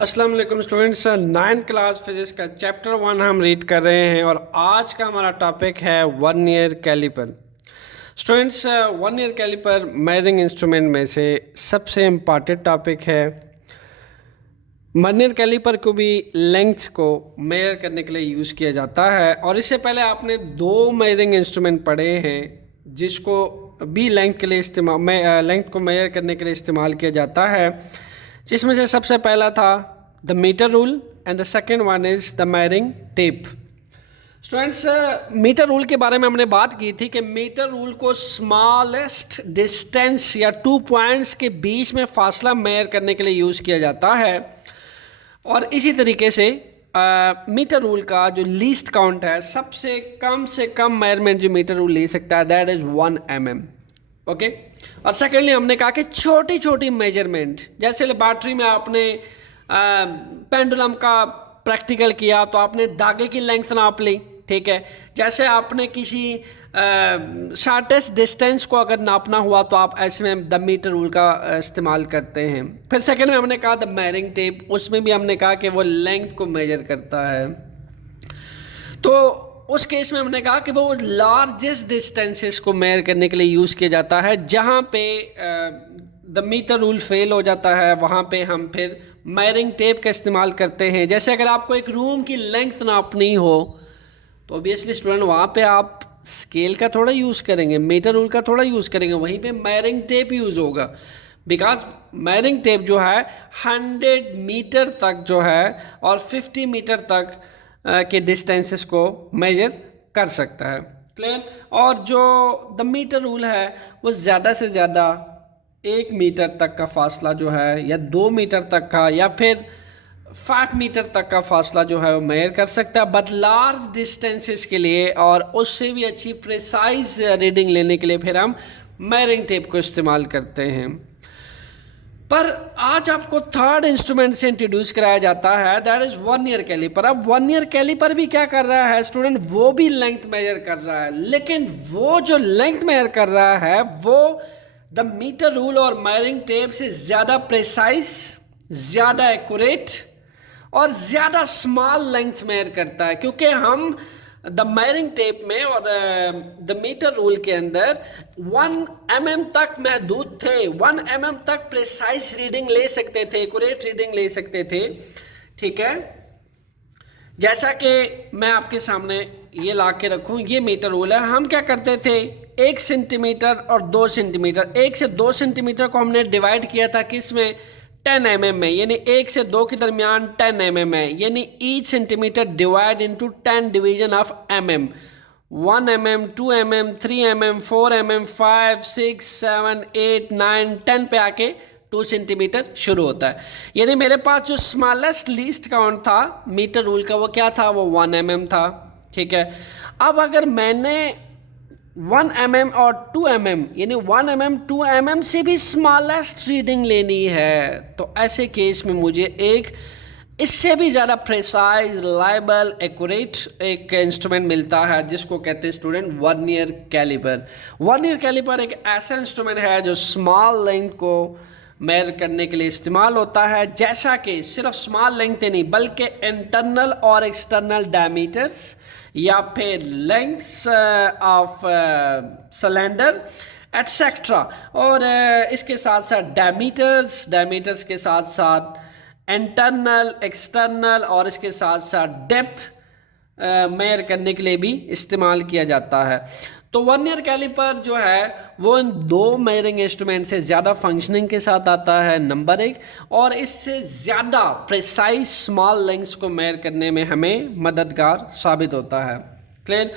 अस्सलाम वालेकुम students, 9th class physics का चैप्टर 1 हम रीड कर रहे हैं और आज का हमारा टॉपिक है vernier caliper. Students, vernier caliper measuring instrument में से सबसे इम्पॉर्टेंट टॉपिक है। वन ईयर कैलिपर को भी लेंथ्स को मेजर करने के लिए यूज़ किया जाता है और इससे पहले आपने दो मेजरिंग इंस्ट्रूमेंट पढ़े हैं जिसको भी लेंथ के लिए लेंथ को मेजर करने के लिए इस्तेमाल किया जाता है, जिसमें से सबसे पहला था the metre rule and the second one is the measuring tape. Students, metre rule के बारे में हमने बात की थी कि मीटर रूल को स्मॉलेस्ट डिस्टेंस या 2 पॉइंट्स के बीच में फासला मेजर करने के लिए यूज़ किया जाता है और इसी तरीके से मीटर रूल का जो लीस्ट काउंट है, सबसे कम मेजरमेंट जो मीटर रूल ले सकता है दैट इज़ 1 mm। ओके, और सेकेंडली हमने कहा कि छोटी छोटी मेजरमेंट, जैसे लेबॉर्ट्री में आपने पेंडुलम का प्रैक्टिकल किया तो आपने धागे की लेंथ नाप ली, ठीक है। जैसे आपने किसी शॉर्टेस्ट डिस्टेंस को अगर नापना हुआ तो आप ऐसे में द मीटर रूल का इस्तेमाल करते हैं। फिर सेकेंड में हमने कहा द मेजरिंग टेप, उसमें भी हमने कहा कि वो लेंथ को मेजर करता है। तो उस केस में हमने कहा कि वो लार्जेस्ट डिस्टेंसेस को मेजर करने के लिए यूज़ किया जाता है। जहाँ पे द मीटर रूल फेल हो जाता है वहाँ पे हम फिर मेजरिंग टेप का इस्तेमाल करते हैं। जैसे अगर आपको एक रूम की लेंथ नापनी हो तो ऑब्वियसली स्टूडेंट वहाँ पे आप स्केल का थोड़ा यूज़ करेंगे, मीटर रूल का थोड़ा यूज़ करेंगे, वहीं पे मेजरिंग टेप यूज़ होगा। बिकॉज मेजरिंग टेप जो है 100 मीटर तक जो है और 50 मीटर तक के डिस्टेंसेस को मेजर कर सकता है। क्लियर? और जो द मीटर रूल है वो ज़्यादा से ज़्यादा 1 मीटर तक का फासला जो है या 2 मीटर तक का या फिर 5 मीटर तक का फासला जो है वो मेजर कर सकता है। बट लार्ज डिस्टेंसेस के लिए और उससे भी अच्छी प्रिसाइज रीडिंग लेने के लिए फिर हम मेजरिंग टेप को इस्तेमाल करते हैं। पर आज आपको थर्ड इंस्ट्रूमेंट से इंट्रोड्यूस कराया जाता है that is vernier caliper. अब वन ईयर कैलिपर भी क्या कर रहा है स्टूडेंट, वो भी लेंथ मेजर कर रहा है, लेकिन वो जो लेंथ मेजर कर रहा है वो द मीटर रूल और मेजरिंग टेप से ज़्यादा प्रिसाइज, ज़्यादा एक्यूरेट और ज़्यादा स्मॉल लेंथ मेजर करता है। क्योंकि हम द मेजरिंग टेप में और द मीटर रूल के अंदर 1 mm तक महदूद थे, 1 mm तक प्रिसाइज रीडिंग ले सकते थे, एक्यूरेट रीडिंग ले सकते थे, ठीक है। जैसा कि मैं आपके सामने ये ला के रखूँ, ये मीटर रूल है। हम क्या करते थे, 1 सेंटीमीटर और 2 सेंटीमीटर, 1 से 2 सेंटीमीटर को हमने डिवाइड किया था किस में, 10 mm में, यानी 1 से 2 के दरमियान 10 mm है, यानी each centimetre divide into 10 division of mm, 1 mm, 2 mm, 3 mm, 4 mm, 5, 6, 7, 8, 9, 10 पे आके 2 सेंटीमीटर शुरू होता है। यानी मेरे पास जो स्मॉलेस्ट लीस्ट काउंट था मीटर रूल का वो क्या था, वो 1 mm था, ठीक है। अब अगर मैंने 1 mm और 2 mm यानी 1 mm 2 mm से भी स्मॉलेस्ट रीडिंग लेनी है तो ऐसे केस में मुझे एक इससे भी ज़्यादा प्रिसाइज, रिलायबल, एक्यूरेट एक इंस्ट्रूमेंट मिलता है जिसको कहते हैं student vernier caliper. Vernier caliper एक ऐसा इंस्ट्रूमेंट है जो स्मॉल लेंथ को मेजर करने के लिए इस्तेमाल होता है। जैसा कि सिर्फ स्मॉल लेंथ ही नहीं बल्कि इंटरनल और एक्सटर्नल डायमीटर्स या फिर लेंथ्स ऑफ सिलेंडर एटसेट्रा, और इसके साथ साथ डायमीटर्स के साथ साथ इंटरनल, एक्सटर्नल और इसके साथ साथ डेप्थ मेजर करने के लिए भी इस्तेमाल किया जाता है। तो वन ईयर कैलिपर जो है वो इन दो मेजरिंग इंस्ट्रूमेंट से ज़्यादा फंक्शनिंग के साथ आता है, नंबर 1, और इससे ज़्यादा प्रिसाइज स्मॉल लेंथ्स को मेजर करने में हमें मददगार साबित होता है। क्लियर?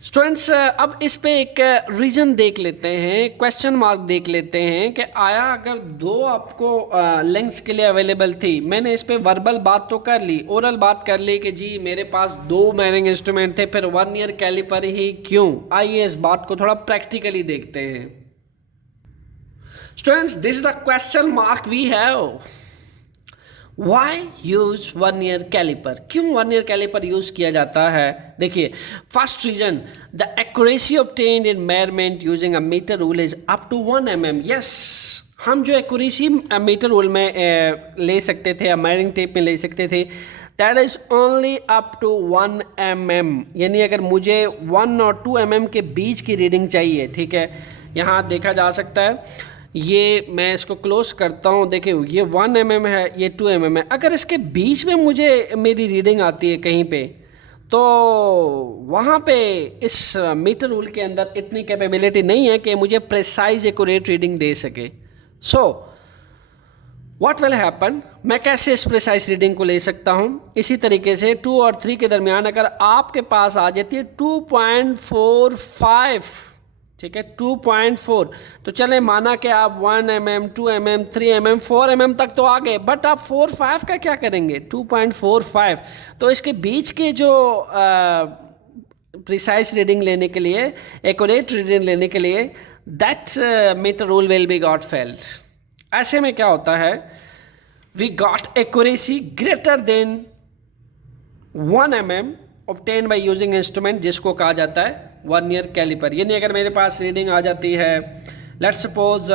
स्टूडेंट्स, अब इस पे एक रीजन देख लेते हैं, क्वेश्चन मार्क देख लेते हैं कि आया अगर दो आपको लेंथ्स के लिए अवेलेबल थी, मैंने इस पे वर्बल बात तो कर ली, ओरल बात कर ली कि जी मेरे पास 2 मेजरिंग इंस्ट्रूमेंट थे, फिर वन ईयर कैलिपर ही क्यों? आइए इस बात को थोड़ा प्रैक्टिकली देखते हैं। Students, this is the question mark we have. Why use vernier caliper? क्यों वन ईयर कैलिपर यूज किया जाता है? देखिए, first reason, the accuracy obtained in measurement using a meter rule is up to 1 mm. Yes, हम जो accuracy metre rule में ले सकते थे या मेजरिंग टेप में ले सकते थे, that is only up to 1 mm, यानी अगर मुझे 1 और 2 mm के बीच की रीडिंग चाहिए, ठीक है, यहाँ देखा जा सकता है, ये मैं इसको क्लोज करता हूँ, देखिए ये 1 mm है, ये 2 mm है। अगर इसके बीच में मुझे मेरी रीडिंग आती है कहीं पे, तो वहाँ पे इस मीटर रूल के अंदर इतनी कैपेबिलिटी नहीं है कि मुझे प्रिसाइज एक्यूरेट रीडिंग दे सके। सो व्हाट विल हैपन, मैं कैसे इस प्रिसाइज रीडिंग को ले सकता हूँ? इसी तरीके से 2 और 3 के दरमियान अगर आपके पास आ जाती है 2.45, ठीक है, 2.4, तो चले माना कि आप 1 mm, 2 mm, 3 mm, 4 mm तक तो आ गए, बट आप 4-5 का क्या करेंगे? 2.45, तो इसके बीच के जो प्रिसाइज रीडिंग लेने के लिए, एक्यूरेट रीडिंग लेने के लिए, that metre rule will be got failed. ऐसे में क्या होता है, we got accuracy greater than 1 mm obtain by using instrument, जिसको कहा जाता है वर्नियर कैलिपर। यानी अगर मेरे पास रीडिंग आ जाती है, लेट्स सपोज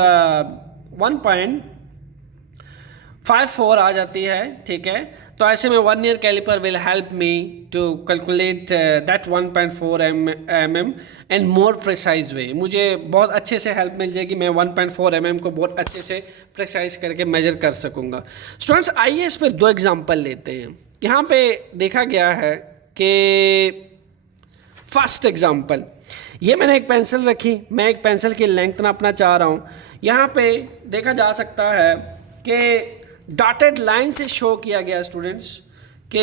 1.54 आ जाती है, ठीक है, तो ऐसे में vernier caliper will help me to calculate that 1.4 mm and more precise way. मुझे बहुत अच्छे से हेल्प मिल जाएगी, मैं 1.4 mm को बहुत अच्छे से प्रिसाइज करके मेजर कर सकूँगा। स्टूडेंट्स, आइए इस पर 2 एग्जाम्पल लेते हैं। यहाँ पे देखा गया है कि फर्स्ट एग्जाम्पल, ये मैंने एक पेंसिल रखी, मैं एक पेंसिल की लेंथ नापना चाह रहा हूँ। यहाँ पे देखा जा सकता है कि डॉटेड लाइन से शो किया गया स्टूडेंट्स कि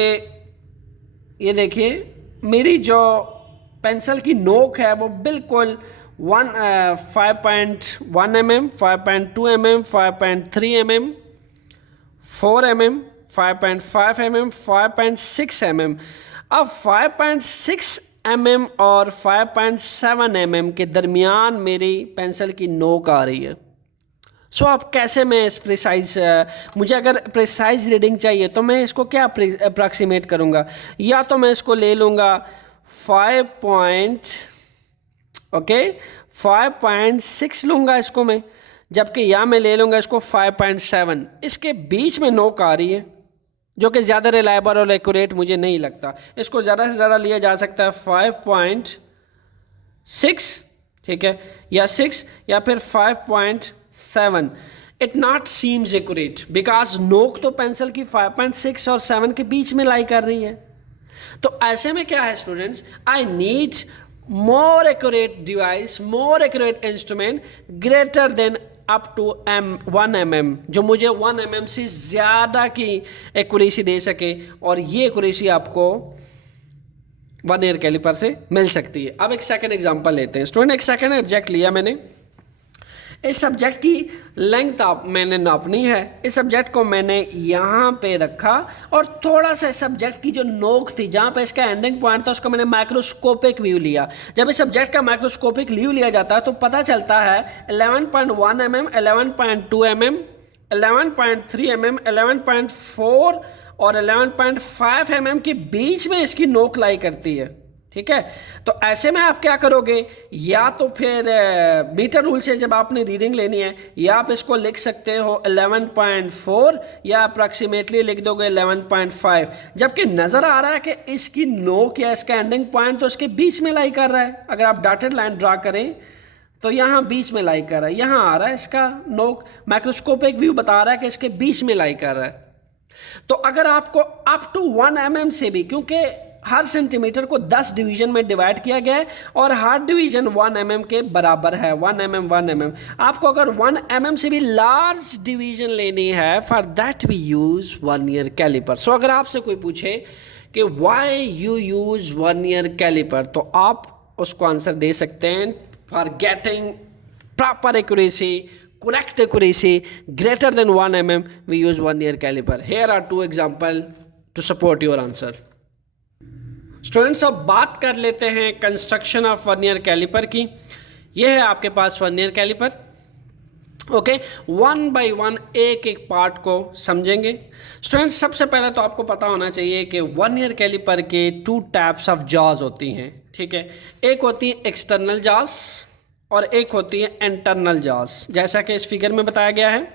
ये देखिए मेरी जो पेंसिल की नोक है वो बिल्कुल 5.1 mm, 5.2 mm, 5.3 mm, 4 mm, 5.5 mm, 5.6 mm। अब 5.6 mm और 5.7 mm के दरमियान मेरी पेंसिल की नोक आ रही है। सो अब कैसे मैं इस प्रिसाइज, मुझे अगर प्रिसाइज रीडिंग चाहिए तो मैं इसको क्या अप्रॉक्सीमेट करूँगा? या तो मैं इसको ले लूँगा 5.6 लूँगा इसको मैं, जबकि या मैं ले लूँगा इसको 5.7। इसके बीच में नोक आ रही है जो कि ज़्यादा रिलायबल और एक्यूरेट मुझे नहीं लगता। इसको ज़्यादा से ज़्यादा लिया जा सकता है 5.6, ठीक है, या 6 या फिर 5.7। It not seems accurate because नोक तो पेंसिल की 5.6 और 7 के बीच में लाई कर रही है। तो ऐसे में क्या है students, I need more accurate device, more accurate instrument greater than up to 1 mm, जो मुझे 1 mm से ज़्यादा की एक्यूरेसी दे सके, और ये एक्यूरेसी आपको वर्नियर कैलिपर से मिल सकती है। अब एक सेकंड एग्जांपल लेते हैं स्टूडेंट। एक सेकंड ऑब्जेक्ट लिया मैंने, इस सब्जेक्ट की लेंथ मैंने नापनी है। इस सब्जेक्ट को मैंने यहाँ पे रखा और थोड़ा सा सब्जेक्ट की जो नोक थी जहाँ पे इसका एंडिंग पॉइंट था उसका मैंने माइक्रोस्कोपिक व्यू लिया। जब इस सब्जेक्ट का माइक्रोस्कोपिक व्यू लिया जाता है तो पता चलता है 11.1 mm, 11.2 mm, 11.3 mm, 11.4 और 11.5 mm के बीच में इसकी नोक लाई करती है, ठीक है। तो ऐसे में आप क्या करोगे, या तो फिर मीटर रूल से जब आपने रीडिंग लेनी है, या आप इसको लिख सकते हो 11.4 या अप्रॉक्सीमेटली लिख दोगे 11.5, जबकि नज़र आ रहा है कि इसकी नोक या इसका एंडिंग पॉइंट तो इसके बीच में लाई कर रहा है। अगर आप डॉटेड लाइन ड्रा करें तो यहाँ बीच में लाई कर रहा है, यहाँ आ रहा है इसका नोक, माइक्रोस्कोपिक व्यू बता रहा है कि इसके बीच में लाई कर रहा है। तो अगर आपको अप टू 1 mm से भी, क्योंकि हर सेंटीमीटर को 10 डिवीजन में डिवाइड किया गया है और हर डिवीजन 1 mm के बराबर है, 1 mm 1 mm। आपको अगर 1 mm से भी लार्ज डिवीजन लेनी है, for that we use vernier caliper. So अगर आपसे कोई पूछे कि why you use vernier caliper, तो आप उसको आंसर दे सकते हैं, for getting proper accuracy, correct accuracy greater than 1 mm, we use vernier caliper. Here are 2 examples to support your answer. Students, अब बात कर लेते हैं कंस्ट्रक्शन ऑफ वर्नियर कैलिपर की। यह है आपके पास वर्नियर कैलिपर, ओके। 1 by 1 एक एक पार्ट को समझेंगे। स्टूडेंट्स, सबसे पहले तो आपको पता होना चाहिए कि वर्नियर कैलिपर के 2 टाइप्स ऑफ जॉज होती हैं, ठीक है। एक होती है एक्सटर्नल जॉज और एक होती है इंटरनल जास, जैसा कि इस फिगर में बताया गया है।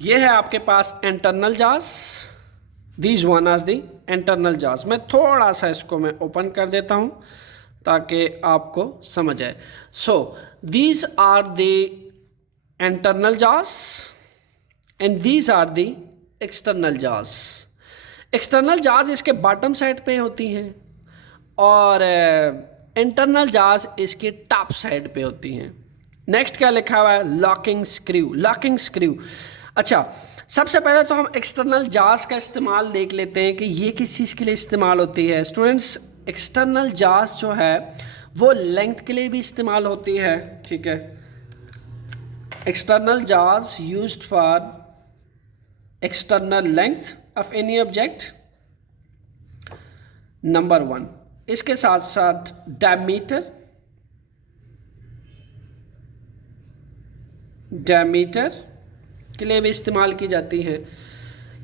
ये है आपके पास internal jaws, these one are the internal jaws. मैं थोड़ा सा इसको मैं ओपन कर देता हूँ ताकि आपको समझ आए। So these are the internal jaws and these are the external jaws. External jaws इसके बॉटम साइड पे होती हैं और इंटरनल जास इसके टॉप साइड पे होती हैं। नेक्स्ट क्या लिखा हुआ है? Locking screw. लॉकिंग स्क्रू, अच्छा सबसे पहले तो हम एक्सटर्नल जास का इस्तेमाल देख लेते हैं कि ये किस चीज़ के लिए इस्तेमाल होती है। स्टूडेंट्स, एक्सटर्नल जास जो है वो लेंथ के लिए भी इस्तेमाल होती है, ठीक है। एक्सटर्नल जास used for external length of any object, number 1। इसके साथ साथ डायमीटर, डायमीटर के लिए भी इस्तेमाल की जाती है।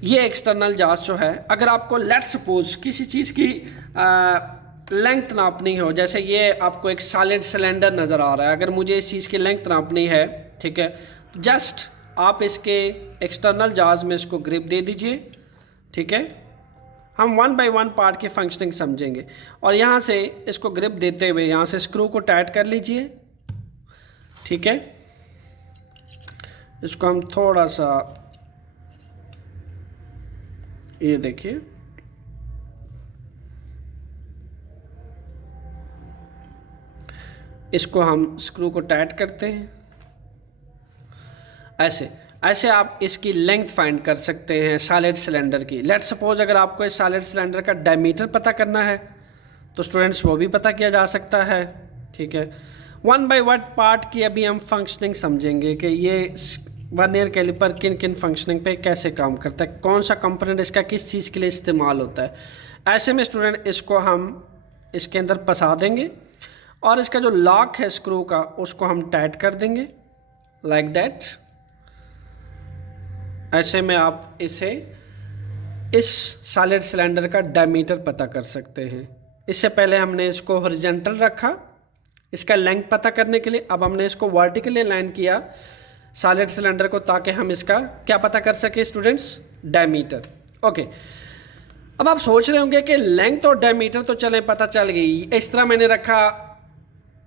ये एक्सटर्नल जास जो है, अगर आपको लेट सपोज किसी चीज़ की लेंथ नापनी हो, जैसे ये आपको एक सॉलिड सिलेंडर नज़र आ रहा है, अगर मुझे इस चीज़ की लेंथ नापनी है, ठीक है, तो जस्ट आप इसके एक्सटर्नल जास में इसको ग्रिप दे दीजिए, ठीक है। हम 1 बाय 1 पार्ट की फंक्शनिंग समझेंगे और यहाँ से इसको ग्रिप देते हुए यहाँ से स्क्रू को टाइट कर लीजिए, ठीक है। इसको हम थोड़ा सा, ये देखिए, इसको हम स्क्रू को टाइट करते हैं ऐसे। ऐसे आप इसकी लेंथ फाइंड कर सकते हैं सॉलिड सिलेंडर की। लेट सपोज अगर आपको इस सॉलिड सिलेंडर का डायमीटर पता करना है तो स्टूडेंट्स वो भी पता किया जा सकता है, ठीक है। 1 बाय 1 पार्ट की अभी हम फंक्शनिंग समझेंगे कि ये वर्नियर कैलिपर किन किन फंक्शनिंग पे कैसे काम करता है, कौन सा कंपोनेंट इसका किस चीज़ के लिए इस्तेमाल होता है। ऐसे में स्टूडेंट इसको हम इसके अंदर फंसा देंगे और इसका जो लॉक है स्क्रू का उसको हम टाइट कर देंगे लाइक दैट। ऐसे में आप इसे इस सॉलिड सिलेंडर का डायमीटर पता कर सकते हैं। इससे पहले हमने इसको हॉरिजॉन्टल रखा इसका लेंथ पता करने के लिए, अब हमने इसको वर्टिकली अलाइन किया सॉलिड सिलेंडर को ताकि हम इसका क्या पता कर सके स्टूडेंट्स, डायमीटर। ओके, अब आप सोच रहे होंगे कि लेंथ और डायमीटर तो चले पता चल गई, इस तरह मैंने रखा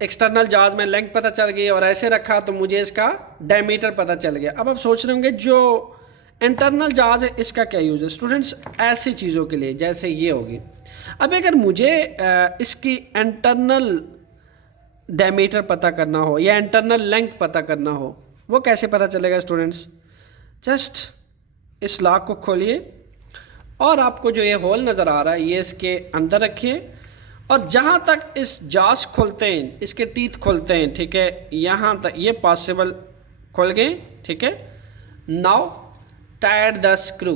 एक्सटर्नल जाज में लेंथ पता चल गई और ऐसे रखा तो मुझे इसका डायमीटर पता चल गया। अब आप सोच रहे होंगे जो इंटरनल जाज है इसका क्या यूज़ है। स्टूडेंट्स, ऐसी चीज़ों के लिए जैसे ये होगी, अब अगर मुझे इसकी इंटरनल डायमीटर पता करना हो या इंटरनल लेंथ पता करना हो, वो कैसे पता चलेगा स्टूडेंट्स। जस्ट इस लॉक को खोलिए और आपको जो ये होल नज़र आ रहा है ये इसके अंदर रखिए और जहाँ तक इस जास खुलते हैं, इसके टीथ खुलते हैं, ठीक है, यहाँ तक ये पॉसिबल खुल गए, ठीक है। नाउ टाइट द स्क्रू,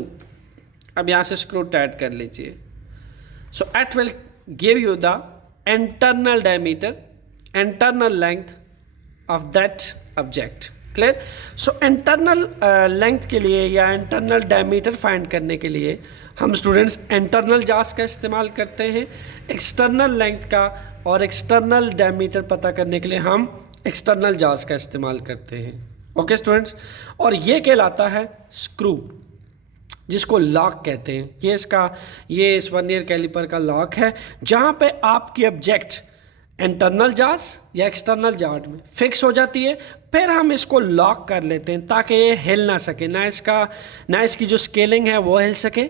अब यहाँ से स्क्रू टाइट कर लीजिए। So it will give you the internal diameter, internal length of that object. Clear. So internal length के लिए या इंटरनल डायमीटर फाइंड करने के लिए हम स्टूडेंट्स इंटरनल जास का इस्तेमाल करते हैं, एक्सटर्नल लेंथ का और एक्सटर्नल डायमीटर पता करने के लिए हम एक्सटर्नल जास का इस्तेमाल करते हैं। ओके स्टूडेंट्स, और ये कहलाता है स्क्रू, जिसको लॉक कहते हैं। ये इस वर्नियर कैलिपर का लॉक है जहाँ पे आपकी ऑब्जेक्ट इंटरनल जास या एक्सटर्नल जास में फिक्स हो जाती है, फिर हम इसको लॉक कर लेते हैं ताकि ये हिल ना सके, ना इसकी जो स्केलिंग है वो हिल सके,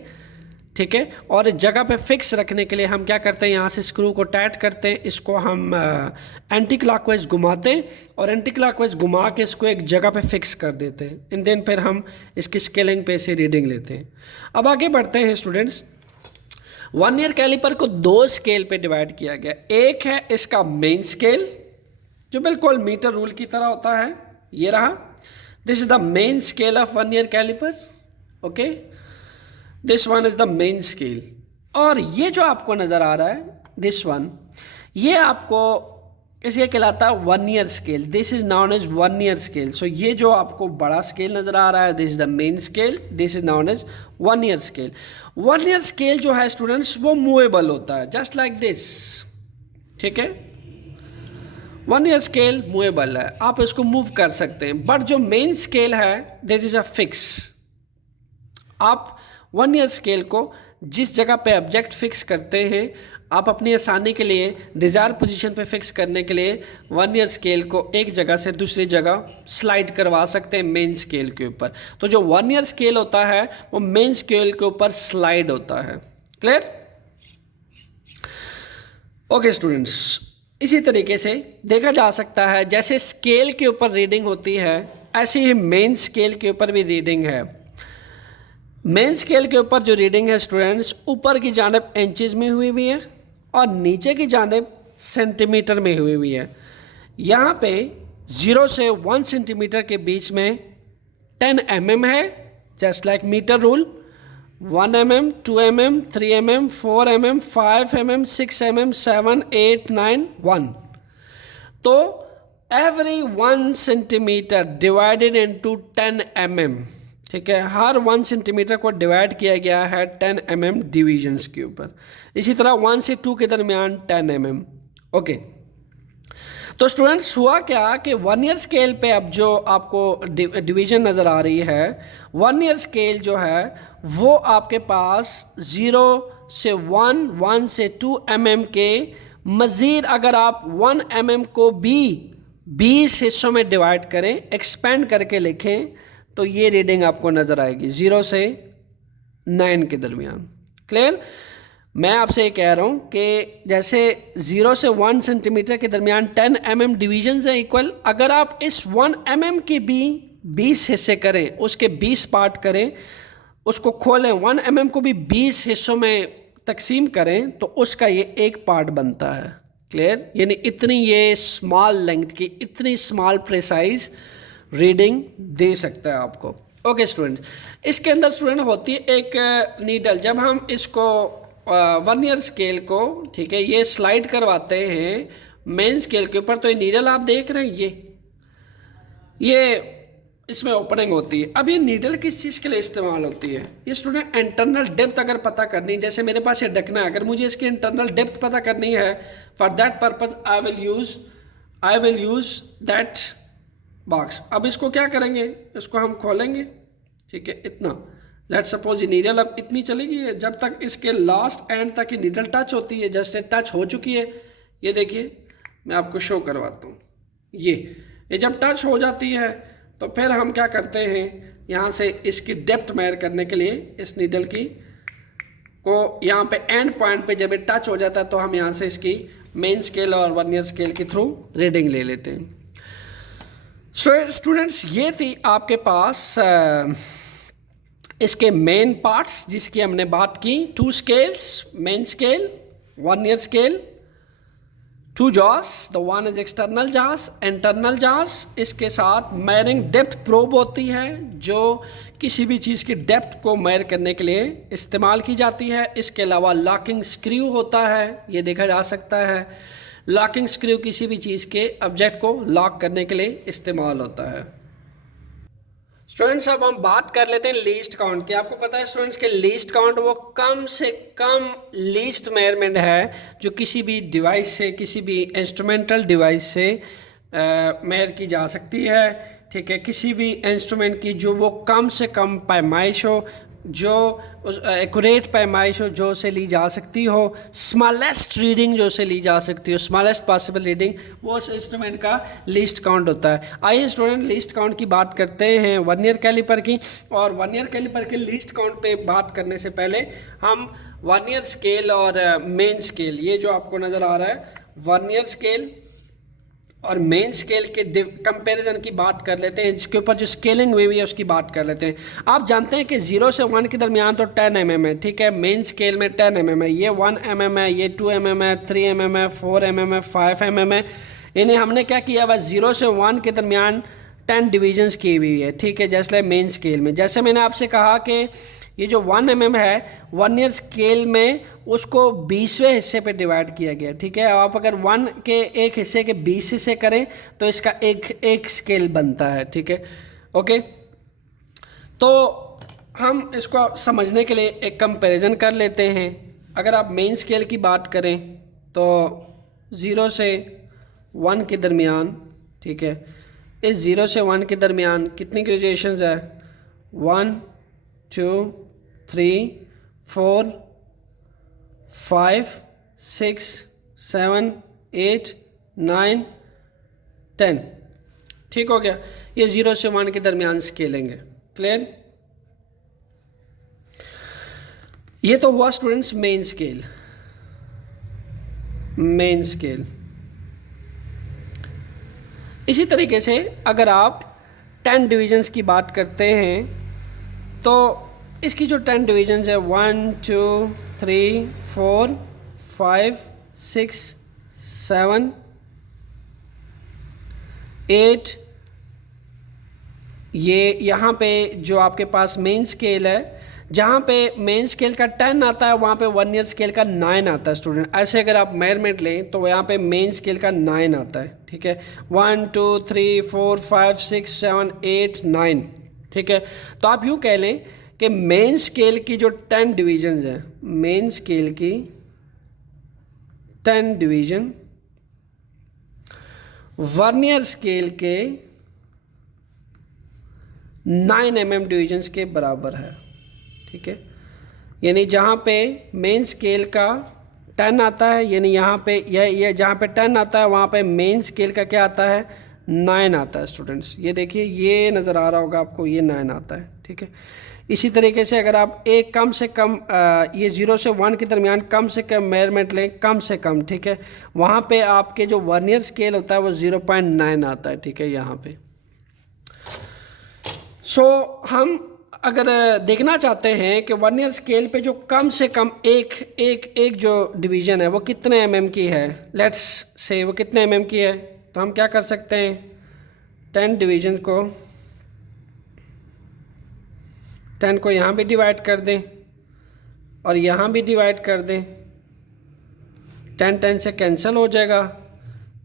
ठीक है। और जगह पे फिक्स रखने के लिए हम क्या करते हैं, यहाँ से स्क्रू को टाइट करते हैं, इसको हम एंटी क्लॉकवाइज घुमाते हैं और एंटी क्लॉकवाइज घुमा के इसको एक जगह पे फिक्स कर देते हैं। इन देन फिर हम इसकी स्केलिंग पे से रीडिंग लेते हैं। अब आगे बढ़ते हैं स्टूडेंट्स। वर्नियर कैलिपर को 2 स्केल पे डिवाइड किया गया। एक है इसका मेन स्केल जो बिल्कुल मीटर रूल की तरह होता है, ये रहा, this is the main scale of vernier caliper. Okay, this one is the main scale. और ये जो आपको नज़र आ रहा है दिस वन, ये आपको इसे कहलाता है vernier scale. This is known as vernier scale. So ये जो आपको बड़ा स्केल नज़र आ रहा है this is the main scale, this is known as vernier scale. Vernier scale जो है स्टूडेंट्स वो मूवेबल होता है, जस्ट लाइक दिस, ठीक है। वन ईयर स्केल मूवेबल है, आप इसको मूव कर सकते हैं, बट जो मेन स्केल है दिस इज अ फिक्स। आप वन ईयर स्केल को जिस जगह पे ऑब्जेक्ट फिक्स करते हैं, आप अपनी आसानी के लिए डिज़ायर पोजीशन पे फिक्स करने के लिए वन ईयर स्केल को एक जगह से दूसरी जगह स्लाइड करवा सकते हैं मेन स्केल के ऊपर। तो जो वन ईयर स्केल होता है वो मेन स्केल के ऊपर स्लाइड होता है। क्लियर? ओके स्टूडेंट्स, इसी तरीके से देखा जा सकता है जैसे स्केल के ऊपर रीडिंग होती है ऐसे ही मेन स्केल के ऊपर भी रीडिंग है। मेन स्केल के ऊपर जो रीडिंग है स्टूडेंट्स, ऊपर की जानिब इंचेस में हुई हुई है और नीचे की जानिब सेंटीमीटर में हुई हुई है। यहाँ पे 0 से 1 सेंटीमीटर के बीच में 10 mm है, just like metre rule. 1 mm, 2 mm, 3 mm, 4 mm, 5 mm, 6 mm, 7, 8, 9, 1। तो every 1 centimetre divided into 10 mm, ठीक है, हर 1 सेंटीमीटर को डिवाइड किया गया है 10 mm डिवीजन्स के ऊपर। इसी तरह 1 से 2 के दरमियान 10 mm। ओके, तो स्टूडेंट्स हुआ क्या कि वन ईयर स्केल पे अब जो आपको डिवीजन नज़र आ रही है, वन ईयर स्केल जो है वो आपके पास 0 से 1, 1 से 2 mm के मज़ीद अगर आप 1 mm को भी 20 हिस्सों में डिवाइड करें, एक्सपेंड करके लिखें, तो ये रीडिंग आपको नज़र आएगी 0 से 9 के दरमियान। क्लियर? मैं आपसे ये कह रहा हूँ कि जैसे 0 से 1 सेंटीमीटर के दरमियान 10 mm डिवीजन्स हैं इक्वल, अगर आप इस 1 mm के भी 20 हिस्से करें, उसके 20 पार्ट करें, उसको खोलें, 1 mm को भी 20 हिस्सों में तकसीम करें, तो उसका ये एक पार्ट बनता है। क्लियर? यानी इतनी ये स्मॉल लेंथ की, इतनी स्मॉल प्रिसाइज रीडिंग दे सकता है आपको। ओके स्टूडेंट, इसके अंदर स्टूडेंट होती है एक नीडल। जब हम इसको वन ईयर स्केल को, ठीक है, ये स्लाइड करवाते हैं मेन स्केल के ऊपर, तो ये नीडल आप देख रहे हैं, ये इसमें ओपनिंग होती है। अब ये नीडल किस चीज़ के लिए इस्तेमाल होती है? ये स्टूडेंट इंटरनल डेप्थ अगर पता करनी, जैसे मेरे पास ये ढकना है, अगर मुझे इसकी इंटरनल डेप्थ पता करनी है, for that purpose I will use that box. अब इसको क्या करेंगे, इसको हम खोलेंगे, ठीक है, इतना, लेट सपोज ये नीडल अब इतनी चलेगी है, जब तक इसके लास्ट एंड तक ये नीडल टच होती है, जैसे टच हो चुकी है, ये देखिए मैं आपको शो करवाता हूँ, ये जब टच हो जाती है तो फिर हम क्या करते हैं, यहाँ से इसकी डेप्थ मेजर करने के लिए इस नीडल की को यहाँ पे एंड पॉइंट पे जब ये टच हो जाता है तो हम यहाँ से इसकी मेन स्केल और वन ईयर स्केल के थ्रू रीडिंग ले लेते हैं। सो स्टूडेंट्स, ये थी आपके पास इसके मेन पार्ट्स जिसकी हमने बात की। 2 scales, main scale, vernier scale, 2 jaws, the one is external jaws, internal jaws. इसके साथ मेजरिंग डेप्थ प्रोब होती है जो किसी भी चीज़ की डेप्थ को मेजर करने के लिए इस्तेमाल की जाती है। इसके अलावा लॉकिंग स्क्रू होता है, ये देखा जा सकता है। लॉकिंग स्क्रू किसी भी चीज़ के ऑब्जेक्ट को लॉक करने के लिए इस्तेमाल होता है। स्टूडेंट्स, अब हम बात कर लेते हैं लीस्ट काउंट की। आपको पता है स्टूडेंट्स के लीस्ट काउंट वो कम से कम लीस्ट मेजरमेंट है जो किसी भी डिवाइस से, किसी भी इंस्ट्रूमेंटल डिवाइस से मेजर की जा सकती है। ठीक है, किसी भी इंस्ट्रूमेंट की जो वो कम से कम पैमाइश हो, जो एक्यूरेट पैमाइश हो, जो से ली जा सकती हो, स्मॉलेस्ट रीडिंग जो से ली जा सकती हो, स्मॉलेस्ट पॉसिबल रीडिंग, वो उस इंस्ट्रूमेंट का लीस्ट काउंट होता है। आइए स्टूडेंट लीस्ट काउंट की बात करते हैं वन ईयर कैलिपर की। और वन ईयर कैलिपर के लीस्ट काउंट पे बात करने से पहले हम वन ईयर स्केल और मेन स्केल, ये जो आपको नज़र आ रहा है वन ईयर स्केल और मेन स्केल के कंपैरिजन की बात कर लेते हैं, जिसके ऊपर जो स्केलिंग हुई है उसकी बात कर लेते हैं। आप जानते हैं कि 0 से 1 के दरमियान तो 10 mm है, ठीक है, मेन स्केल में 10 mm है, ये 1 mm है, ये 2 mm है, 3 mm है, 4 mm है, 5 mm है। इन्हें हमने क्या किया हुआ, 0 से 1 के दरमियान 10 डिवीजन्स की हुई है, ठीक है, जैसे मेन स्केल में। जैसे मैंने आपसे कहा कि ये जो 1 mm है वन ईयर स्केल में उसको 20वें हिस्से पे डिवाइड किया गया, ठीक है। आप अगर 1 के एक हिस्से के 20 हिस्से करें तो इसका एक स्केल बनता है, ठीक है। ओके, तो हम इसको समझने के लिए एक कंपैरिजन कर लेते हैं। अगर आप मेन स्केल की बात करें तो 0 से 1 के दरमियान, ठीक है, इस 0 से 1 के दरमियान कितनी ग्रेजुएशंस है? 1 2 3 4 5 6 7 8 9 10। ठीक हो गया, ये 0 से 1 के दरमियान स्केलिंग है। क्लियर? ये तो हुआ students main scale. Main scale इसी तरीके से अगर आप 10 डिविजन्स की बात करते हैं तो इसकी जो 10 डिविजन्स है 1 2 3 4 5 6 7 8, ये यहाँ पे जो आपके पास मेन स्केल है, जहाँ पे मेन स्केल का 10 आता है वहाँ पे 1 ईयर स्केल का 9 आता है स्टूडेंट। ऐसे अगर आप मेजरमेंट लें तो यहाँ पे मेन स्केल का 9 आता है। ठीक है, 1 2 3 4 5 6 7 8 9। ठीक है, तो आप यूँ कह लें कि मेन स्केल की जो 10 डिविजन्स हैं, मेन स्केल की 10 डिवीजन वर्नियर स्केल के 9 mm डिविजन्स के बराबर है। ठीक है, यानी जहाँ पे मेन स्केल का 10 आता है, यानी यहाँ पे यह जहाँ पे 10 आता है वहाँ पे मेन स्केल का क्या आता है? 9 आता है स्टूडेंट्स। ये देखिए, ये नज़र आ रहा होगा आपको, ये 9 आता है। ठीक है, इसी तरीके से अगर आप एक कम से कम ये 0 से 1 के दरमियान कम से कम मेजरमेंट लें, कम से कम, ठीक है, वहाँ पे आपके जो वर्नियर स्केल होता है वो 0.9 आता है। ठीक है, यहाँ पे हम अगर देखना चाहते हैं कि वर्नियर स्केल पे जो कम से कम एक जो डिवीज़न है वो कितने mm की है, लेट्स से वो कितने mm की है, तो हम क्या कर सकते हैं, 10 डिवीज़न को 10 को यहाँ भी डिवाइड कर दें और यहाँ भी डिवाइड कर दें, 10 से कैंसिल हो जाएगा।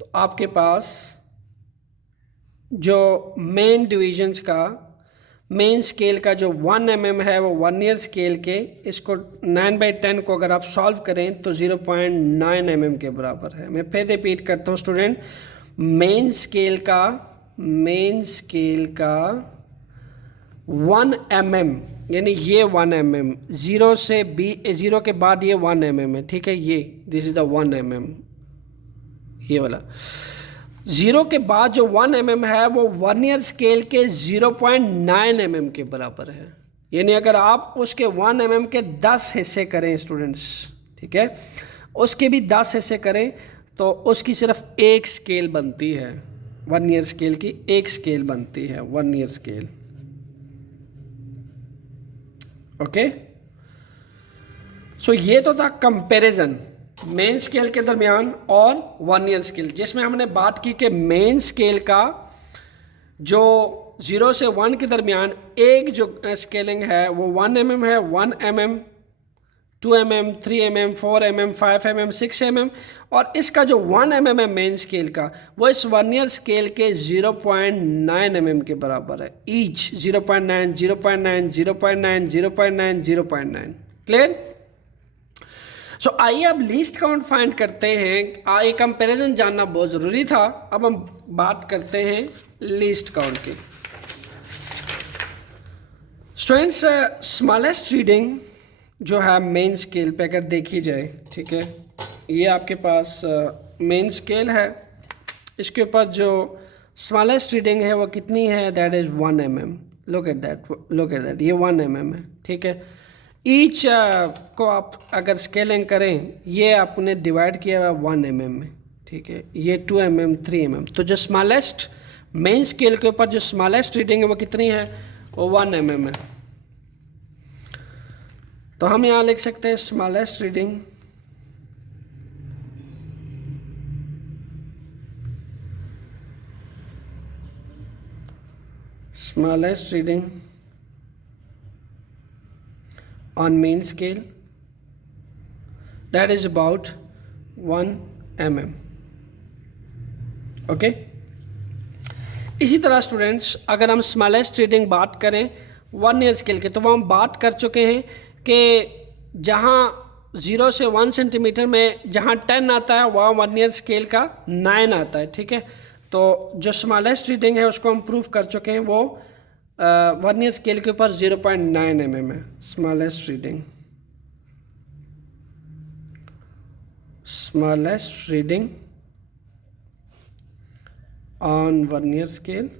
तो आपके पास जो मेन डिवीजन्स का मेन स्केल का जो 1 mm है वो वर्नियर स्केल के, इसको 9/10 को अगर आप सॉल्व करें तो 0.9 mm के बराबर है। मैं फिर रिपीट करता हूँ स्टूडेंट, मेन स्केल का 1 mm, यानी ये 1 mm, 0 के बाद ये 1 mm है। ठीक है, ये दिस इज़ द 1 mm, ये वाला 0 के बाद जो 1 mm है वो वर्नियर स्केल के 0.9 mm के बराबर है। यानी अगर आप उसके 1 mm के 10 हिस्से करें स्टूडेंट्स, ठीक है, उसके भी 10 हिस्से करें तो उसकी सिर्फ एक स्केल बनती है, वर्नियर स्केल की एक स्केल बनती है, वर्नियर स्केल। ओके, सो ये तो था कंपैरिजन मेन स्केल के दरमियान और वर्नियर स्केल, जिसमें हमने बात की कि मेन स्केल का जो 0 से 1 के दरमियान एक जो स्केलिंग है वो 1 mm है, 1 mm, 2 mm, 3 mm, 4 mm, 5 mm, 6 mm, और इसका जो 1 mm है मेन स्केल का वो इस वर्नियर स्केल के 0.9 mm के बराबर है। ईच 0.9, 0.9, 0.9, 0.9, 0.9। क्लियर? सो आइए अब लीस्ट काउंट फाइंड करते हैं। एक कंपैरिजन जानना बहुत ज़रूरी था, अब हम बात करते हैं लीस्ट काउंट की। स्टूडेंट्स, स्मॉलेस्ट रीडिंग जो है मेन स्केल पे अगर देखी जाए, ठीक है, ये आपके पास मेन स्केल है, इसके ऊपर जो स्मॉलेस्ट रीडिंग है वो कितनी है, that is 1 mm। Look at that, ये 1 mm है। ठीक है, ईच को आप अगर स्केलिंग करें, ये आपने डिवाइड किया हुआ 1 mm में। ठीक है, ये 2 mm, 3 mm, तो जो स्मॉलेस्ट मेन स्केल के ऊपर जो स्मॉलेस्ट रीडिंग है वो कितनी है, वो 1 mm है। तो हम यहाँ लिख सकते हैं smallest reading on main scale, that is about 1 mm। Okay, इसी तरह स्टूडेंट्स अगर हम स्मॉलेस्ट रीडिंग बात करें वर्नियर स्केल के, तो वो हम बात कर चुके हैं कि जहाँ 0 से 1 सेंटीमीटर में जहाँ 10 आता है वहाँ वर्नियर स्केल का 9 आता है, ठीक है। तो जो स्मॉलेस्ट रीडिंग है उसको हम प्रूव कर चुके हैं, वो वर्नियर स्केल के ऊपर 0.9 mm है smallest reading. Smallest reading on vernier scale,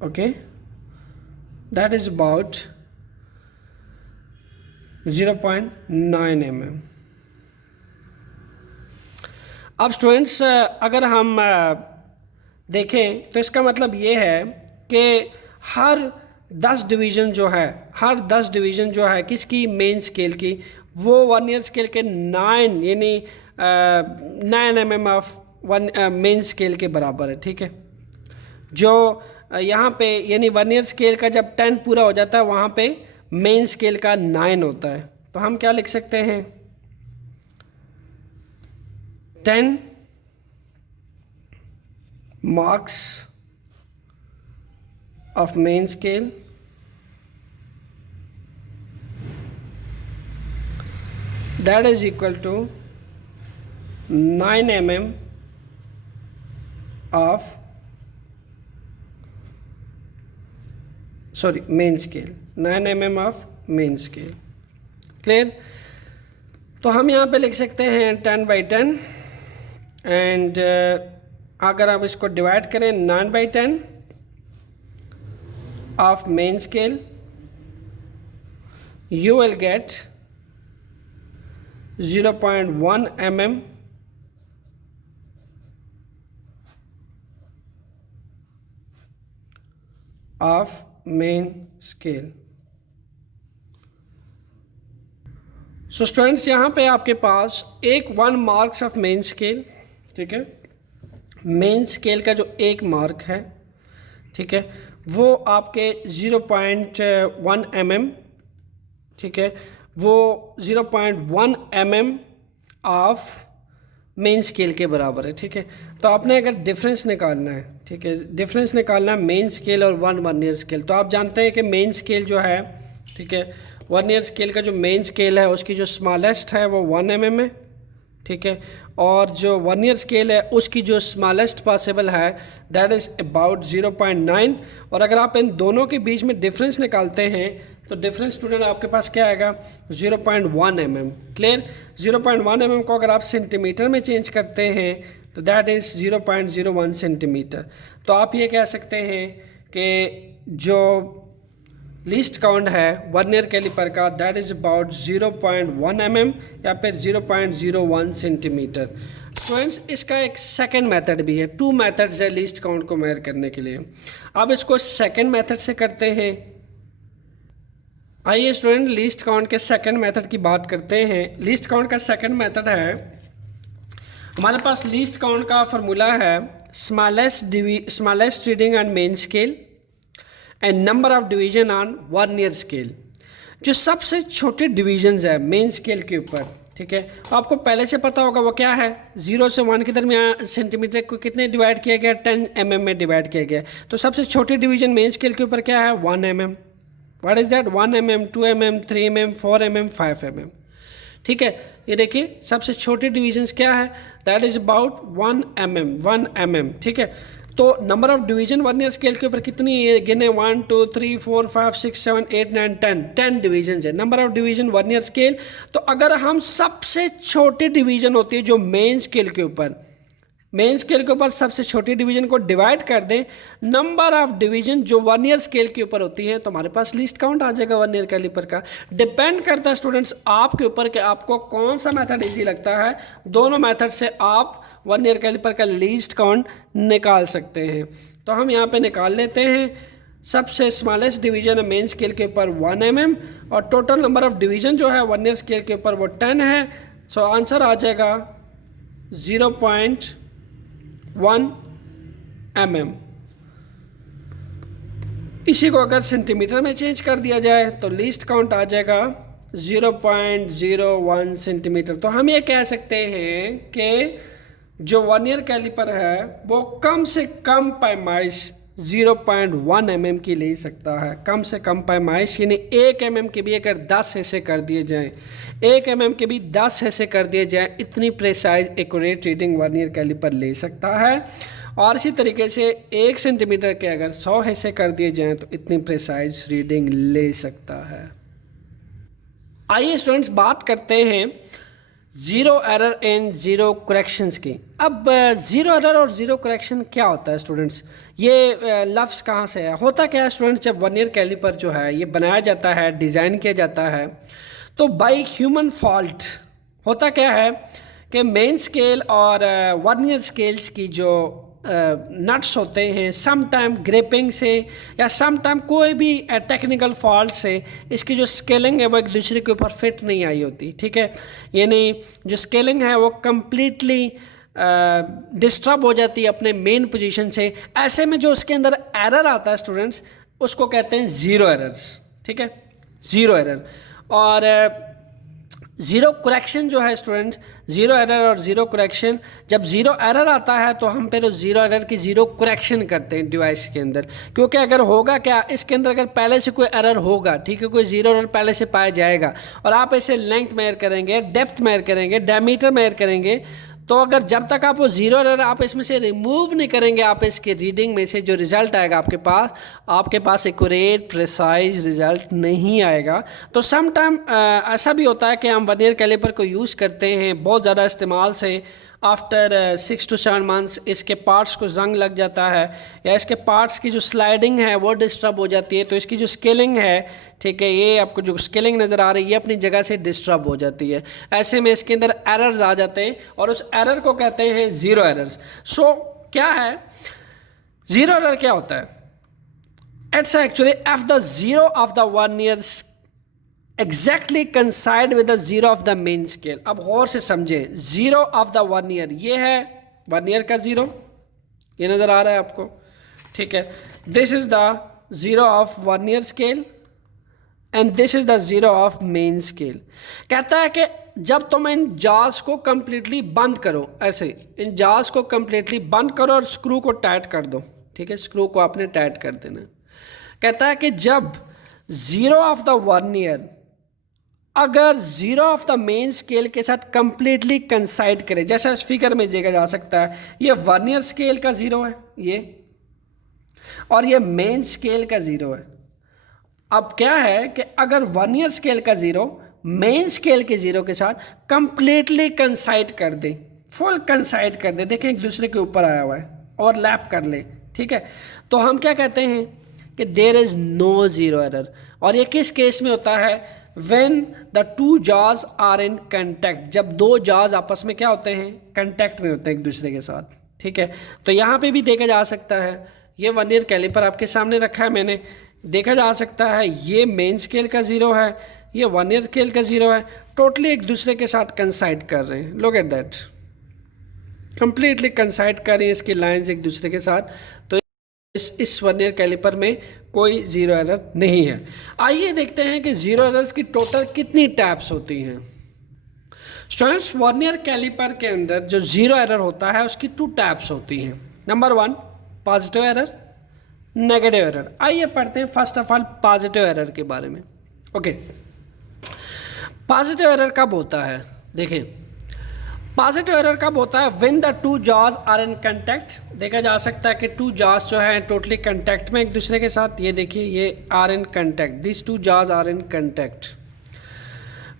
okay, that is about 0.9 mm। अब स्टूडेंट्स अगर हम देखें तो इसका मतलब ये है कि हर 10 डिवीज़न जो है किसकी, मेन स्केल की, वो वर्नियर स्केल के 9 यानी 9 mm ऑफ मेन स्केल के बराबर है, ठीक है। जो यहाँ पे यानी वर्नियर स्केल का जब 10 पूरा हो जाता है वहाँ पे मेन स्केल का 9 होता है। तो हम क्या लिख सकते हैं, 10 marks of main scale that is equal to 9 mm of main scale, 9 mm of main scale. Clear? तो हम यहाँ पे लिख सकते हैं 10/10 एंड अगर आप इसको डिवाइड करें 9/10 of main scale, you will get 0.1 mm of main scale. So students यहाँ पे आपके पास 1 मार्क्स ऑफ मेन स्केल, ठीक है। मेन स्केल का जो 1 मार्क है, ठीक है, वो आपके 0.1 mm, ठीक है, वो 0.1 mm ऑफ मेन स्केल के बराबर है, ठीक है। तो आपने अगर डिफरेंस निकालना है, ठीक है, डिफरेंस निकालना है मेन स्केल और वर्नियर स्केल, तो आप जानते हैं कि मेन स्केल जो है, ठीक है, वर्नियर स्केल का जो मेन स्केल है उसकी जो स्मॉलेस्ट है वो 1 mm है, ठीक है, और जो वर्नियर स्केल है उसकी जो स्मॉलेस्ट पॉसिबल है दैट इज़ अबाउट 0.9। और अगर आप इन दोनों के बीच में डिफरेंस निकालते हैं तो डिफरेंस स्टूडेंट आपके पास क्या आएगा, 0.1 mm। क्लियर? 0.1 mm को अगर आप सेंटीमीटर में चेंज करते हैं तो दैट इज़ 0.01 सेंटीमीटर। तो आप ये कह सकते हैं कि जो लीस्ट काउंट है वर्नियर कैलिपर का दैट इज़ अबाउट 0.1 mm या फिर 0.01 सेंटीमीटर। फ्रेंड्स इसका एक सेकंड मेथड भी है, 2 मेथड्स है लीस्ट काउंट को मेजर करने के लिए। अब इसको सेकंड मेथड से करते हैं। आइए स्टूडेंट लीस्ट काउंट के सेकंड मेथड की बात करते हैं। लीस्ट काउंट का सेकंड मेथड है, हमारे पास लीस्ट काउंट का फार्मूला है smallest reading on main scale and number of division on vernier scale. जो सबसे छोटे डिवीजन्स है मेन स्केल के ऊपर, ठीक है, आपको पहले से पता होगा वो क्या है, 0 से 1 के दरमियान सेंटीमीटर को कितने डिवाइड किया गया, 10 mm में डिवाइड किया गया। तो सबसे छोटे डिवीजन मेन स्केल के ऊपर क्या है, 1 mm। What is that, 1 mm, 2 mm, 3 mm, 4 mm, 5 mm। ठीक है, ये देखिए सबसे छोटे डिवीजन्स क्या है, दैट इज़ अबाउट 1 mm। ठीक है, तो number of division vernier scale के ऊपर कितनी है, गिने 1 2 3 4 5 6 7 8 9 10 डिवीजन है number of division vernier scale. तो अगर हम सबसे छोटे डिवीजन होती है जो मेन स्केल के ऊपर सबसे छोटी डिवीजन को डिवाइड कर दें नंबर ऑफ डिवीजन जो वर्नियर स्केल के ऊपर होती है, तो हमारे पास लीस्ट काउंट आ जाएगा वर्नियर कैलिपर का। डिपेंड करता है स्टूडेंट्स आपके ऊपर कि आपको कौन सा मेथड इजी लगता है। दोनों मेथड से आप वर्नियर कैलिपर का लीस्ट काउंट निकाल सकते हैं। तो हम यहाँ पे निकाल लेते हैं। सबसे स्मॉलेस्ट डिवीजन है मेन स्केल के ऊपर 1 mm और टोटल नंबर ऑफ डिवीजन जो है वर्नियर स्केल के ऊपर वो 10 है। सो आंसर आ जाएगा 0.1 mm। इसी को अगर सेंटीमीटर में चेंज कर दिया जाए तो लीस्ट काउंट आ जाएगा 0.01 सेंटीमीटर। तो हम ये कह सकते हैं कि जो वर्नियर कैलिपर है वो कम से कम पैमाइश 0.1 mm की ले सकता है। कम से कम पैमाइश यानी 1 mm के भी अगर 10 हिस्से कर दिए जाएं, 1 mm के भी 10 हिस्से कर दिए जाएं, इतनी precise accurate reading vernier caliper ले सकता है। और इसी तरीके से 1 सेंटीमीटर के अगर 100 हिस्से कर दिए जाएं तो इतनी प्रेसाइज रीडिंग ले सकता है। आइए स्टूडेंट्स बात करते हैं zero error and zero corrections की। अब ज़ीरो एरर और ज़ीरो करेक्शन क्या होता है स्टूडेंट्स? ये लफ्ज़ कहाँ से है? होता क्या है स्टूडेंट्स, जब वर्नियर कैलिपर जो है ये बनाया जाता है, डिज़ाइन किया जाता है, तो बाय ह्यूमन फॉल्ट होता क्या है कि मेन स्केल और वर्नियर स्केल्स की जो नट्स होते हैं, सम टाइम ग्रिपिंग से या सम टाइम कोई भी टेक्निकल फॉल्ट से इसकी जो स्केलिंग है वो एक दूसरे के ऊपर फिट नहीं आई होती। ठीक है, यानी जो स्केलिंग है वो कम्प्लीटली डिस्टर्ब हो जाती है अपने मेन पोजीशन से। ऐसे में जो उसके अंदर एरर आता है स्टूडेंट्स, उसको कहते हैं ज़ीरो एरर्स। ठीक है, ज़ीरो एरर। और ज़ीरो करेक्शन जो है स्टूडेंट, ज़ीरो एरर और ज़ीरो करेक्शन, जब ज़ीरो एरर आता है तो हम फिर उस ज़ीरो एरर की ज़ीरो करेक्शन करते हैं डिवाइस के अंदर। क्योंकि अगर होगा क्या, इसके अंदर अगर पहले से कोई एरर होगा, ठीक है, कोई ज़ीरो एरर पहले से पाया जाएगा और आप इसे लेंथ मेजर करेंगे, डेप्थ मेजर करेंगे, डायमीटर मेजर करेंगे, तो अगर जब तक आप वो ज़ीरो एरर आप इसमें से रिमूव नहीं करेंगे, आप इसके रीडिंग में से जो रिज़ल्ट आएगा आपके पास एक्यूरेट प्रिसाइज रिज़ल्ट नहीं आएगा। तो सम टाइम ऐसा भी होता है कि हम वर्नियर कैलिपर को यूज़ करते हैं बहुत ज़्यादा इस्तेमाल से, आफ्टर 6 to 7 months इसके पार्ट्स को जंग लग जाता है या इसके पार्ट्स की जो स्लाइडिंग है वो डिस्टर्ब हो जाती है, तो इसकी जो स्केलिंग है, ठीक है, ये आपको जो स्केलिंग नज़र आ रही है ये अपनी जगह से डिस्टर्ब हो जाती है। ऐसे में इसके अंदर एरर्स आ जाते हैं और उस एरर को कहते हैं ज़ीरो एरर्स। सो क्या है ज़ीरो एरर? क्या होता है? It's actually F the zero of the vernier exactly कंसाइड with the zero of the main scale. अब गौर से समझें, ज़ीरो ऑफ द वर्नियर, ये है वर्नियर का ज़ीरो, ये नज़र आ रहा है आपको, ठीक है। This is the zero of vernier scale and this is the zero of main scale. कहता है कि जब तुम इन जार्स को कम्प्लीटली बंद करो, ऐसे इन जार्स को कम्प्लीटली बंद करो और स्क्रू को टाइट कर दो, ठीक है, स्क्रू को आपने टाइट कर देना। कहता है कि जब ज़ीरो ऑफ द वर्नियर अगर zero of the main scale के साथ कम्प्लीटली कंसाइड करें, जैसा इस फिगर में देखा जा सकता है, ये वर्नियर स्केल का ज़ीरो है ये, और ये मेन स्केल का ज़ीरो है। अब क्या है कि अगर वर्नियर स्केल का ज़ीरो मेन स्केल के ज़ीरो के साथ कम्प्लीटली कंसाइड कर दे, फुल कंसाइड कर दे, देखें एक दूसरे के ऊपर आया हुआ है, ओवरलैप कर ले, ठीक है, तो हम क्या कहते हैं कि there is no zero error. और ये किस केस में होता है? When the two jaws are in contact, जब दो jaws आपस में क्या होते हैं? कंटेक्ट में होते हैं एक दूसरे के साथ, ठीक है। तो यहाँ पे भी देखा जा सकता है, ये वर्नियर कैलिपर आपके सामने रखा है मैंने, देखा जा सकता है ये मेन स्केल का ज़ीरो है, ये वर्नियर स्केल का ज़ीरो है, टोटली एक दूसरे के साथ कंसाइड कर रहे हैं। लुक एट दैट, कंप्लीटली कंसाइड कर रही है इसकी लाइंस एक दूसरे के साथ। तो इस वर्नियर कैलिपर में कोई ज़ीरो एरर नहीं है। आइए देखते हैं कि ज़ीरो एरर्स की टोटल कितनी टैप्स होती हैं। स्टूडेंट्स, वर्नियर कैलिपर के अंदर जो ज़ीरो एरर होता है उसकी 2 टैप्स होती हैं। Number 1 positive error, negative error. आइए पढ़ते हैं first of all positive error के बारे में। ओके, पॉजिटिव एरर कब होता है? देखें, पॉजिटिव एरर कब होता है? When the two jaws are in contact. देखा जा सकता है कि टू जॉज जो है टोटली कंटैक्ट में एक दूसरे के साथ, ये देखिए ये are in contact, this two jaws are in contact.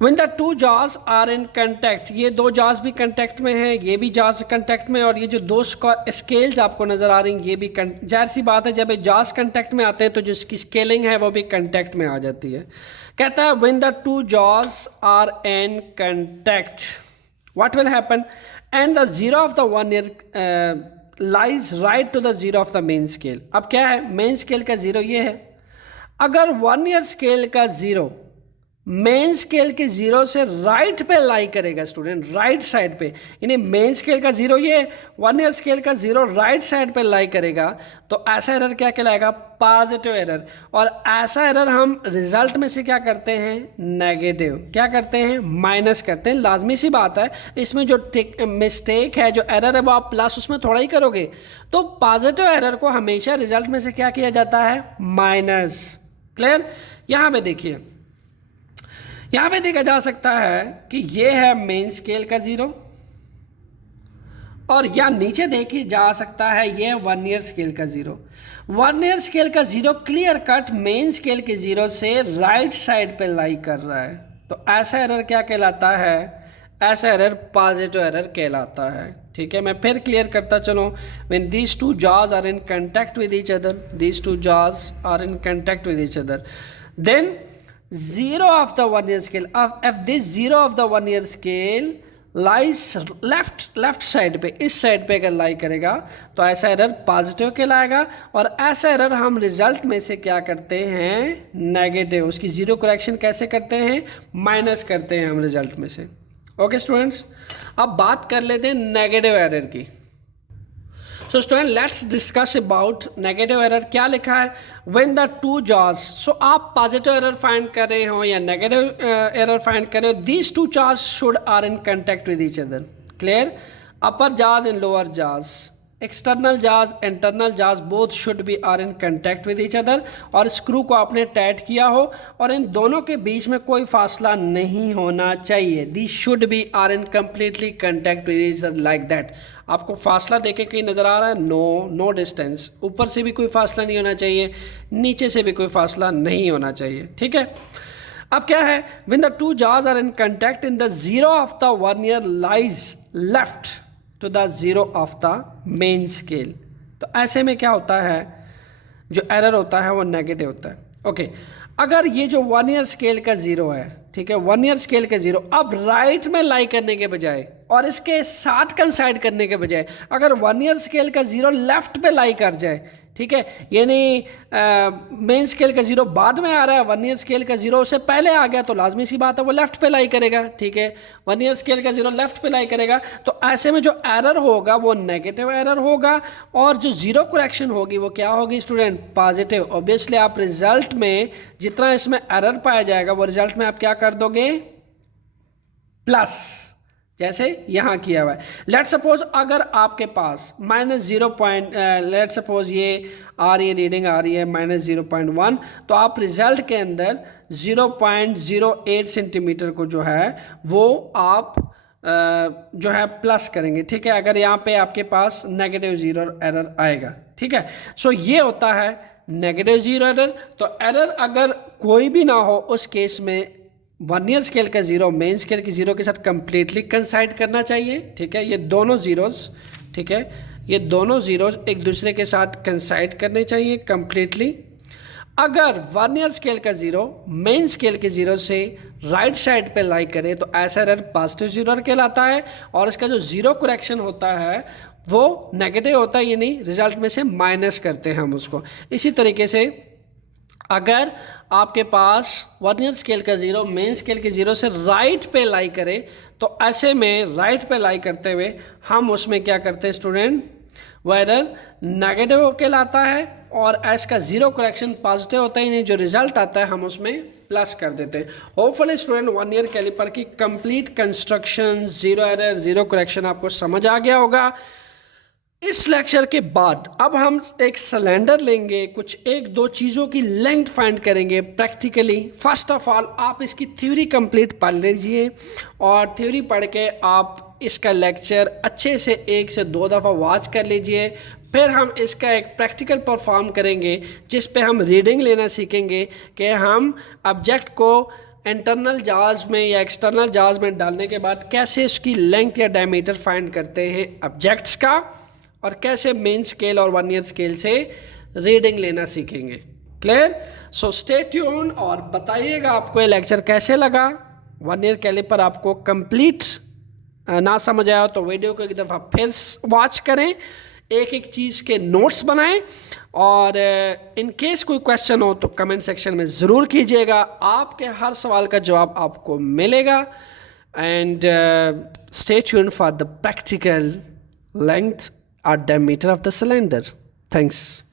When the two jaws are in contact, ये दो जॉज भी कंटैक्ट में है, ये भी जॉज कंटैक्ट में, और ये जो दो स्केल्स आपको नज़र आ रही हैं ये भी जाहिर सी बात है जब ये जॉज कंटैक्ट में आते हैं तो जो इसकी स्केलिंग है वो भी कंटैक्ट में आ जाती है। कहता है when the two jaws are in contact what will happen, and the zero of the vernier lies right to the zero of the main scale। अब क्या है? मेन स्केल का ज़ीरो ये है। अगर वर्नियर स्केल का ज़ीरो मेन स्केल के zero से राइट पे लाई करेगा स्टूडेंट, राइट साइड पे, यानी मेन स्केल का जीरो, ये 1 ईयर स्केल का जीरो राइट साइड पे लाई करेगा, तो ऐसा एरर क्या कहलाएगा? Positive error. और ऐसा एरर हम रिजल्ट में से क्या करते हैं? नेगेटिव। क्या करते हैं? माइनस करते हैं। लाजमी सी बात है, इसमें जो मिस्टेक है, जो एरर है, वो आप प्लस उसमें थोड़ा ही करोगे। तो पॉजिटिव एरर को हमेशा रिजल्ट में से क्या किया जाता है? माइनस। क्लियर? यहाँ पे देखिए, यहाँ पे देखा जा सकता है कि ये है मेन स्केल का जीरो, और या नीचे देखी जा सकता है ये 1 ईयर स्केल का जीरो। 1 ईयर स्केल का zero clear cut main scale के जीरो से राइट साइड पे लाई कर रहा है, तो ऐसा एरर क्या कहलाता है? ऐसा एरर पॉजिटिव एरर कहलाता है। ठीक है, मैं फिर क्लियर करता चलो। When these two jaws are in contact with each other, these two jaws are in contact with each other, then zero of the 1 year scale, if this zero of the 1 year scale lies left side पे, इस side पे अगर लाई करेगा तो ऐसा error positive कहलाएगा, और ऐसा एरर हम रिजल्ट में से क्या करते हैं? नेगेटिव। उसकी जीरो करेक्शन कैसे करते हैं? माइनस करते हैं हम रिजल्ट में से। ओके स्टूडेंट्स, अब बात कर लेते हैं नेगेटिव एरर की। So student, let's discuss about negative error. क्या लिखा है? व्हेन द टू जॉज, सो आप पॉजिटिव एरर फाइंड कर रहे हो या नेगेटिव एरर फाइंड कर रहे हो, these two jaws should are in contact with each other. Clear? Upper jaws and lower jaws, external jaws, internal jaws, both should be are in contact with each other, और screw को आपने tight किया हो और इन दोनों के बीच में कोई फासला नहीं होना चाहिए। They should be are in completely contact with each other like that. आपको फासला देखे कहीं नज़र आ रहा है? No distance. ईयर से भी कोई फासला नहीं होना चाहिए, नीचे से भी कोई फासला नहीं होना चाहिए। ठीक है, अब क्या है? When the two jaws are in contact in the zero of the 1 year lies left to the zero of the main scale, तो ऐसे में क्या होता है? जो एरर होता है वो नेगेटिव होता है। ओके, अगर ये जो 1 ईयर स्केल का जीरो है, ठीक है, 1 ईयर स्केल का जीरो अब राइट में लाई करने के बजाय और इसके साथ कंसाइड करने के बजाय अगर 1 ईयर स्केल का जीरो लेफ्ट पे लाई कर जाए, ठीक है, यानी मेन स्केल का जीरो बाद में आ रहा है, 1 ईयर स्केल का जीरो उससे पहले आ गया, तो लाजमी सी बात है वो लेफ्ट पे लाई करेगा। ठीक है, 1 ईयर स्केल का जीरो लेफ्ट पे लाई करेगा, तो ऐसे में जो एरर होगा वो नेगेटिव एरर होगा, और जो जीरो करेक्शन होगी वो क्या होगी स्टूडेंट? पॉजिटिव। ऑब्वियसली आप रिजल्ट में जितना इसमें एरर पाया जाएगा वो रिजल्ट में आप क्या कर दोगे? प्लस, जैसे यहाँ किया हुआ है। लेट सपोज अगर आपके पास -0. लेट सपोज ये आ रही है, रीडिंग आ रही है -0.1, तो आप रिजल्ट के अंदर 0.08 सेंटीमीटर को जो है वो आप जो है प्लस करेंगे। ठीक है, अगर यहाँ पे आपके पास नेगेटिव जीरो एरर आएगा। ठीक है, सो ये होता है नेगेटिव जीरो एरर। तो एरर अगर कोई भी ना हो उस केस में 1 ईयर स्केल का जीरो मेन स्केल के जीरो के साथ कंप्लीटली कंसाइड करना चाहिए। ठीक है, ये दोनों जीरोस, ठीक है, ये दोनों जीरोस एक दूसरे के साथ कंसाइड करने चाहिए कंप्लीटली। अगर 1 ईयर स्केल का जीरो मेन स्केल के जीरो से राइट साइड पे लाई करे तो ऐसा एरर पॉजिटिव जीरो कहलाता है, और इसका जो जीरो करेक्शन होता है वो नेगेटिव होता है, यानी रिजल्ट में से माइनस करते हैं हम उसको। इसी तरीके से अगर आपके पास 1 ईयर स्केल का जीरो मेन स्केल के जीरो से राइट पे लाई करे, तो ऐसे में राइट पे लाई करते हुए हम उसमें क्या करते हैं स्टूडेंट? वो एरर नेगेटिव कहलाता है, और एस का जीरो करेक्शन पॉजिटिव होता है, यानी जो रिजल्ट आता है हम उसमें प्लस कर देते हैं। होपफुली स्टूडेंट 1 ईयर कैलिपर की complete construction, zero error, zero correction आपको समझ आ गया होगा। इस लेक्चर के बाद अब हम एक सिलेंडर लेंगे, कुछ 1-2 चीज़ों की लेंथ फाइंड करेंगे प्रैक्टिकली। फर्स्ट ऑफ ऑल आप इसकी थ्योरी कंप्लीट पढ़ लीजिए, और थ्योरी पढ़ के आप इसका लेक्चर अच्छे से 1 से 2 दफ़ा वॉच कर लीजिए। फिर हम इसका एक प्रैक्टिकल परफॉर्म करेंगे जिस पे हम रीडिंग लेना सीखेंगे कि हम ऑब्जेक्ट को इंटरनल जाज में या एक्सटर्नल जाज में डालने के बाद कैसे उसकी लेंथ या डायमीटर फाइंड करते हैं ऑब्जेक्ट्स का, और कैसे मेन स्केल और 1 ईयर स्केल से रीडिंग लेना सीखेंगे। क्लियर? सो स्टे ट्यून, और बताइएगा आपको ये लेक्चर कैसे लगा। 1 ईयर कैलिपर आपको कंप्लीट ना समझ आया तो वीडियो को एक दफ़ा फिर वॉच करें, एक एक चीज़ के नोट्स बनाएं और इन केस कोई क्वेश्चन हो तो कमेंट सेक्शन में ज़रूर कीजिएगा, आपके हर सवाल का जवाब आपको मिलेगा। And stay tuned for the practical length और diameter of the cylinder. Thanks.